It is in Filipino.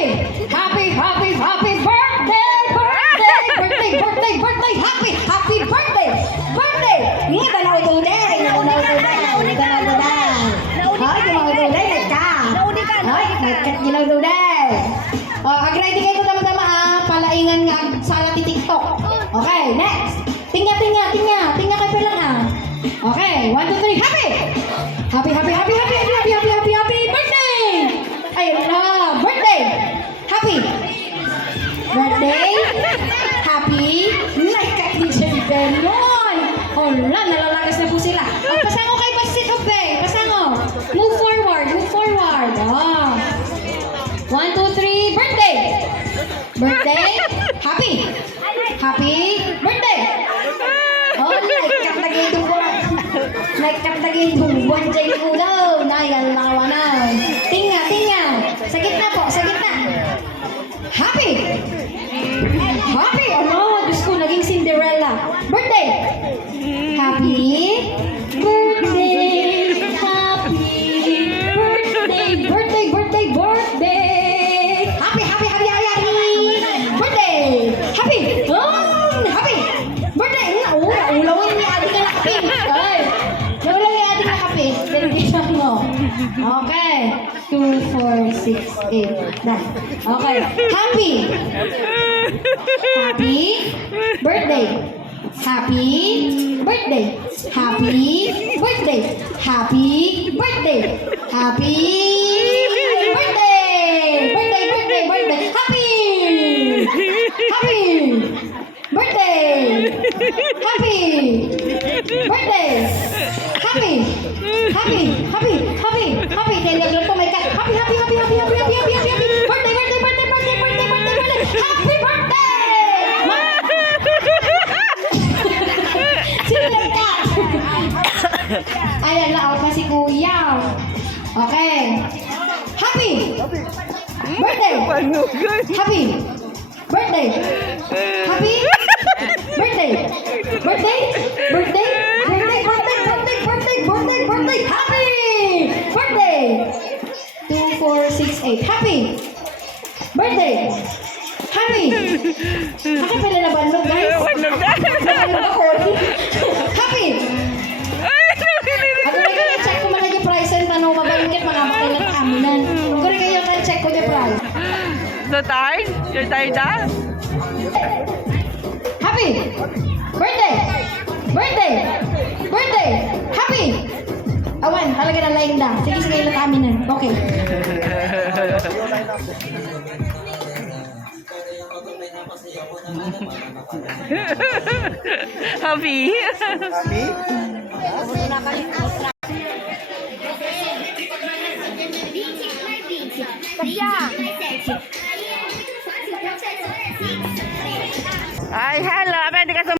Happy! Happy, happy, happy birthday! Birthday! Birthday, birthday, birthday! Happy, happy birthday! Birthday! Nga, tanaw tunay! Nauni ka. Ay, ginawa tunay, ginawa tunay. Agredy kayo tama-tama palaingan nga sa alati TikTok. Okay, next. Tinga kayo pa lang Okay, 1, 2, 3, happy! Happy, happy, happy, happy, happy, happy, happy, happy, happy birthday! Ayun na, birthday! Happy! Birthday! Happy! Nagka-DJ Benon! Hala, nalalagas na po sila. Pasango kayo pa sit up Pasango! Move forward, move forward. 1, 2, 3, birthday! Birthday! Happy! Happy birthday! Oh, nagkatagin buwan dyan yung ulaw. Nayalawanan. Tinga. Sa gitna po, sa gitna. Happy! Happy! Ano? Diyos ko, naging Cinderella. Birthday! Happy! Birthday! Happy! Birthday! Birthday! Birthday! Birthday! Happy! Happy! Happy! Happy! Happy! Birthday! Happy! Happy! Birthday! Naulawin ni Adi ka na kape. Ay! Naulawin ni Adi ka na kape. Ganun mo. Okay. 2, 4, 6, 8. Done. Okay. Happy! Happy birthday! Happy birthday! Happy birthday! Happy birthday! Happy birthday! Birthday! Happy! Happy birthday! Happy birthday! Happy! Happy! Kailan lang po may kat. Happy! Birthday! Happy birthday! Sino lang ka? Ayan, na-out na si Kuya. Okay. Happy! Birthday! Happy! Birthday! Happy! Birthday! Happy! Birthday! 2, 4, 6, 8. Happy! Birthday! Happy! Ako pala na bandog, guys. Bandog ako. Happy! Ako rin kayo, check ko man yung price and tanong mabalingkit, mga makilang kaminan. Ako rin kayo, check ko yung price. The time? Your time na? Happy! Birthday! Happy! Awan, talaga na laing da. Sige, ilang kaminan. Okay. Happy? Ay, hello.